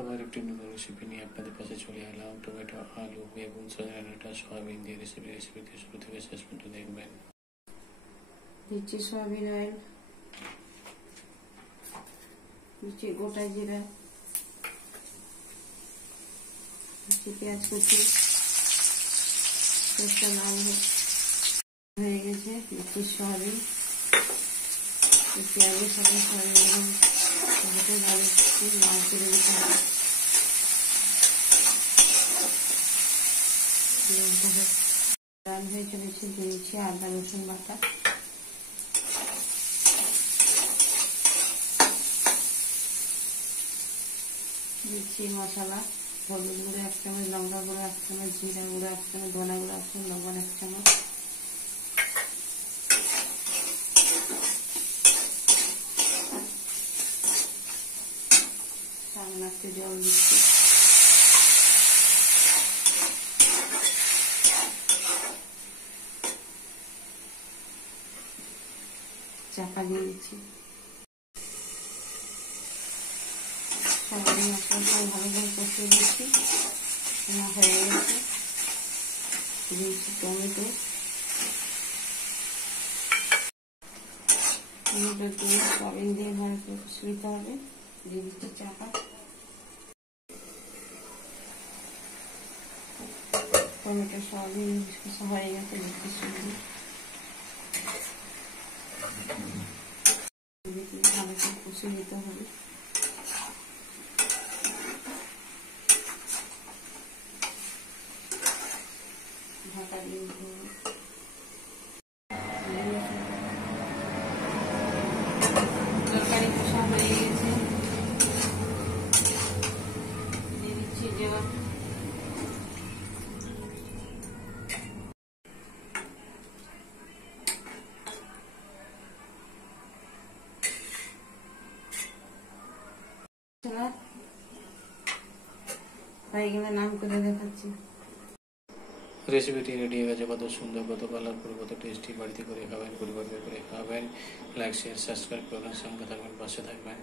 আবার একটি নতুন রেসিপি নিয়ে আপনাদের কাছে চলে এলাম। টমেটো, আলু, বেগুন, সজনে ডাঁটা, সয়াবিন দিয়ে রেসিপিটি শুরু থেকে শেষ পর্যন্ত দেখবেন। দিচ্ছি সয়াবিন অয়েল, দিচ্ছি গোটা জিরা, দিচ্ছি পেঁয়াজ কুচি, পেঁয়াজটা লাল হয়ে গেছে। দিচ্ছি সয়াবিন, পেঁয়াজের সাথে সয়াবিন লাল করে দিতে হবে। লাল হয়ে চলেছে, দিয়েছি আদা রসুন বাটা, দিচ্ছি মশলা, হলুদ গুঁড়ো 1 চামচ, লঙ্কা গুঁড়ো 1 চামচ, জিরা গুঁড়ো 1 চামচ, ধনা গুঁড়ো 1 চামচ, লবণ 1 চামচ, সামান্য একটু জল দিচ্ছি। চাপা দিয়ে দিচ্ছি। সয়াবিন মশলাটা ভালো করে কষিয়ে দিচ্ছি। হয়ে গেছে। দিয়েছি টমেটো, দিয়ে সয়াবিন দিয়ে ভালো করে কষিয়ে দিতে হবে। দিয়ে দিচ্ছি চাপা। টমেটো সয়াবিন কষা হয়ে গেছে। দিচ্ছি সবজি, ভালো করে কষিয়ে দিতে হবে। ঢাকা দিয়ে তরকারি কষা হয়ে গেছে। দিয়ে দিচ্ছি জল, হয়ে গেলে নাম করে দেখাচ্ছি। রেসিপিটি রেডি হয়ে গেছে। কত সুন্দর, কত কালারফুল, কত টেস্টি। বাড়িতে করে খাবেন, পরিবারকে করে খাবেন। লাইক, শেয়ার, সাবস্ক্রাইব করবেন, সঙ্গে থাকবেন, পাশে থাকবেন।